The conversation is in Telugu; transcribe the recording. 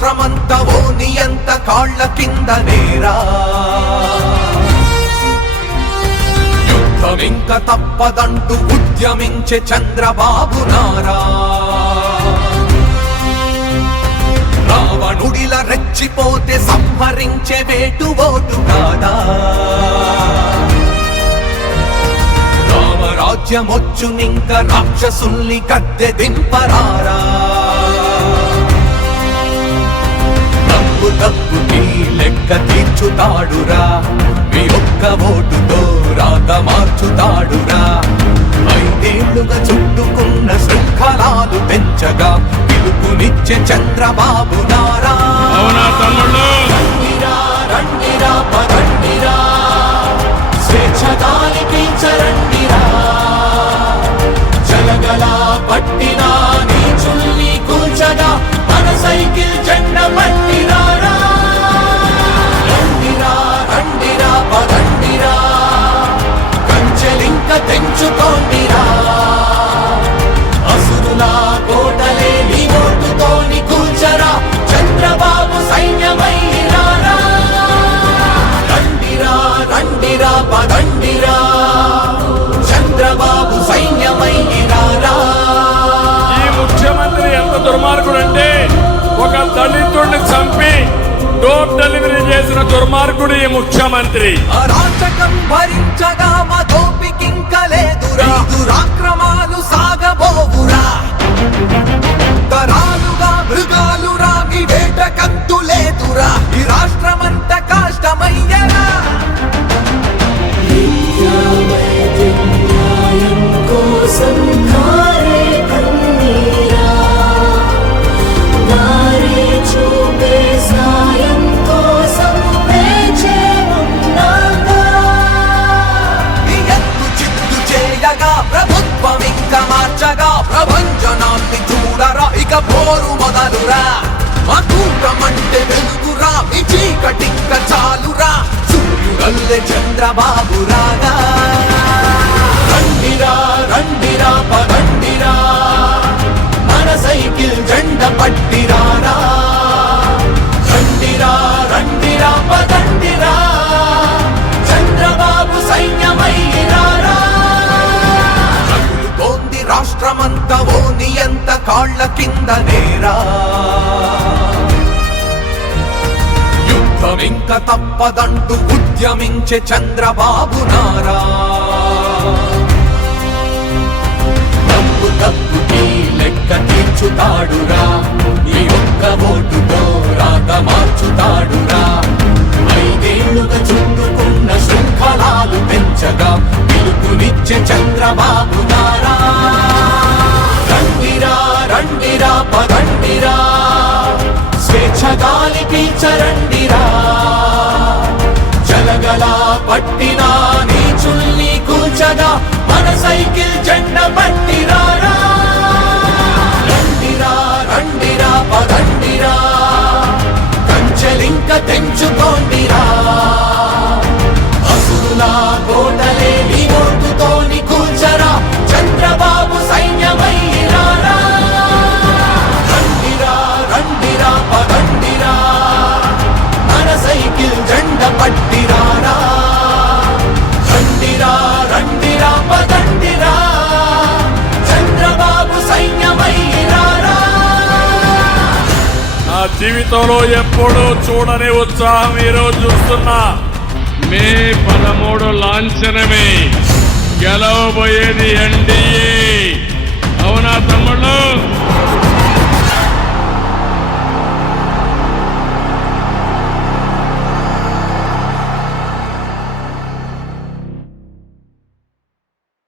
రాష్ట్రమంతా ఓ నియంత కాళ్ల కింద నేరా యుద్ధమింక తప్పదంటూ ఉద్యమించే చంద్రబాబు నారా రావణుడిల రెచ్చిపోతే సంహరించే వేటు ఓటు కాదా రామరాజ్యమొచ్చునింక రాక్షసుల్ని గద్దె దింపరారా తప్పుకి లెక్క తీర్చుతాడురా మీ ఒక్క ఓటుతో రాత మార్చుతాడురా 5 ఏళ్లుగా చుట్టుకున్న శృంఖలాలు పెంచగా పిలుపునిచ్చే చంద్రబాబు నారా రండిరా రండిరా పదండిరా స్వేచ్ఛ గాలి పీల్చరండిరా జలగల పట్టిన నీచుల్ని కూల్చగా మన సైకిల్ జెండా పట్టిరారా రండిరా రండిరా పదండిరా కంచెలింక తెంచుకోండిరా అసురులా కోటలే నీ ఓటుతోని కూల్చరా చంద్రబాబు సైన్యమైరారా రండిరా రండిరా పదండిరా చంద్రబాబు సైన్యమైరారా ఈ ముఖ్యమంత్రి ఎంత దుర్మార్గుడంటే ఒక దళితుడిని చంపి డోర్ డెలివరీ చేసిన దుర్మార్గుడు ఈ ముఖ్యమంత్రి అరాచకం భరించగా మా దోపికింక లేదురా దురాక్రమాలు సాగబోవురా తరాలుగా మృగాలురా మీ వేట కంతు లేదురా ఈ రాష్ట్రమంత కష్టమయ్యరా ప్రభుత్వం ఇంకా మార్చగా ప్రభంజనాన్ని చూడరా ఇక పోరు మొదలురా మా కూటమంటే వెలుగురా మీ చీకటిక్క చాలురా సూర్యుడల్లే చంద్రబాబు రాగా రండిరా రండిరా పదండిరా మన సైకిల్ జెండ పట్టిరారా రండిరా రండిరా పదండిరా చంద్రబాబు సైన్యమైరారా రాష్ట్రమంతా ఓ నియంత కాళ్ల కింద నేరా యుద్ధమింక తప్పదంటూ ఉద్యమించే చంద్రబాబు నారా తప్పుకి లెక్క తీర్చుతాడురా ఈ ఒక్క ఓటుతో రాత మార్చుతాడురా 5 ఏళ్లుగా చుట్టుకున్న శృంఖలాలు పెంచగా పిలుపునిచ్చే చంద్రబాబు నారా రండిరా రండిరా పదండిరా స్వేచ్ఛ గాలి పీల్చరండిరా జలగల పట్టిన నీచుల్ని కూల్చగా మన సైకిల్ జెండా పట్టిరారా రండిరా రండిరా పదండిరా కంచెలింక తెంచుకోండిరా అసురులా కోటలే నీ ఓటుతోని కూల్చరా చంద్రబాబు సైన్యమైరారా రండిరా రండిరా పదండిరా మన సైకిల్ జెండ పట్టిరారా రండిరా రండిరా పదండిరా చంద్రబాబు సైన్యమైరారా నా జీవితంలో ఎప్పుడూ చూడని ఉత్సాహం ఈరోజు చూస్తున్నా మే 13 లాంఛనమే గెలవబోయేది ఎన్డీఏ అవునా తమ్ముళ్ళు